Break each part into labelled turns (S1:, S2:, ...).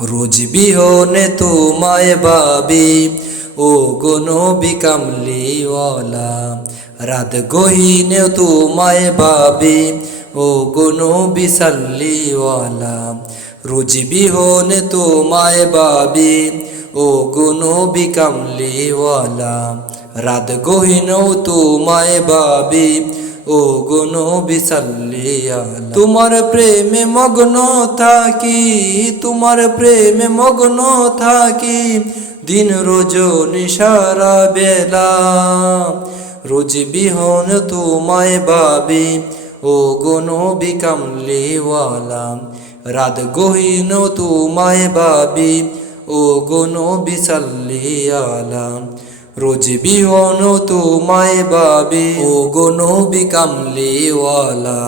S1: রোজ বিহনে তোমায় বাবি ও গনো বিকামলিওয়ালা রাত গহিনে তোমায় বাবি ও গনো বিসাল্লিওয়ালা রোজ বিহনে তোমায় বাবি ও গনো বিকামলিওয়ালা রাত গহিনেও তোমায় বাবি ও গুনো বিসাল্লিয়ালা তোমার প্রেমে মগ্ন থাকি, তোমার প্রেমে মগ্ন থাকি, দিন রজনী নিশারা বেলা। রোজ বিহন তোমায় বাবি ও গুনো বিকামলিওয়ালা রাত গহিন তোমায় বাবি ও গুনো বিসাল্লিয়ালা রোজ বিহন তোমায় বাবে ও গনো বিকামলিওয়ালা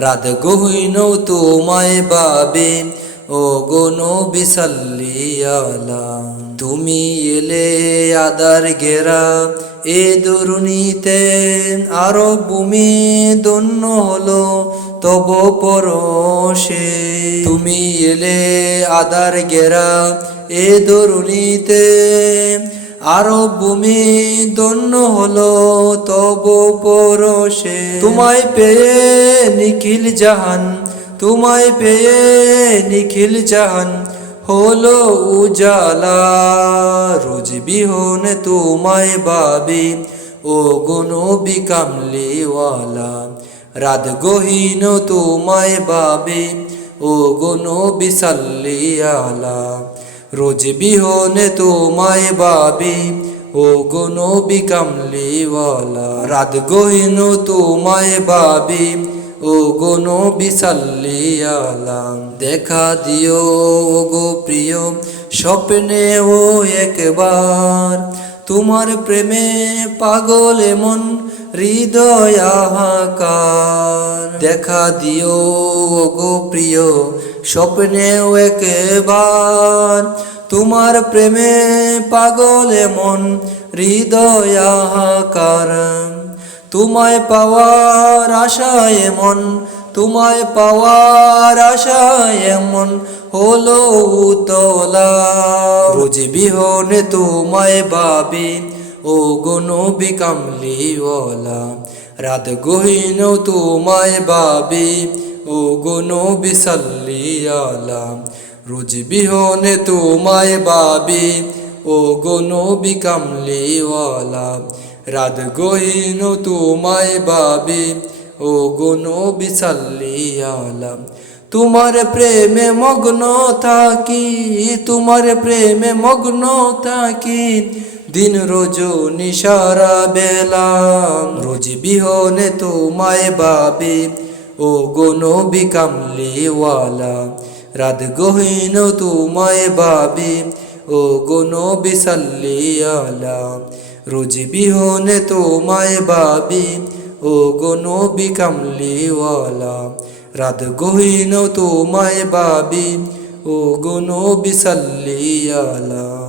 S1: রাত গহিন তোমায় বাবে ও গনো বিসাল্লিয়ালা তুমি এলে আদার গেরা এ দরুণীতে আরও ভূমি দন্য হলো তব পরশে। তুমি এলে আদার গেরা এ দরুণীতে আরও ভূমি দন্য হলো, তব পরশে। তোমায় পেয়ে নিখিল জাহান, তোমায় পেয়ে নিখিল জাহান, হলো উজালা। রোজ বিহন তোমায় বাবি ও গুনো বিকামলিওয়ালা রাত গহীন তোমায় বাবি ও গুনো বিসাল্লিয়ালা রোজ বিহনে তোমায় বাবি ও গুনো বিকামলিওয়ালা রাত গহীন তোমায় বাবি ও গুনো বিসাল্লিয়ালা দেখা দিও ও গো প্রিয়, স্বপ্নে ও একবার। তোমার প্রেমে পাগল এমন হৃদয় হাহাকার দেখা দিও গো প্রিয় স্বপ্নেও একবার তোমার প্রেমে পাগল এমন হৃদয় হাহাকার। তোমায় পাওয়ার আশায় এমন, তোমায় পাওয়ার আশায় এমন হলো উতলা। রোজ বিহনে তোমায় বাবি ও গনো বিকামলিওয়ালা রাত গহীন তোমায় বাবি ও গনো বিসাল্লিয়ালা রোজ বিহনে তোমায় বাবি ও গনো বিকামলিওয়ালা রাত গহীন তোমায় বাবি ও গনো বিসাল্লিয়ালা তোমার প্রেমে মগ্ন থাকি, তোমার প্রেমে মগ্ন থাকি। দিন রোজ নিশারা বেলা, রোজ বিহনে তোমায় বাবি ও গনো বিকামলিওয়ালা রাত গহীন তোমায় বাবি ও গনো বিসাল্লিয়ালা রোজ বিহনে তোমায় বাবি ও গনো বিকামলিওয়ালা রাত গহীন তোমায় বাবি ও গনো বিসাল্লিয়ালা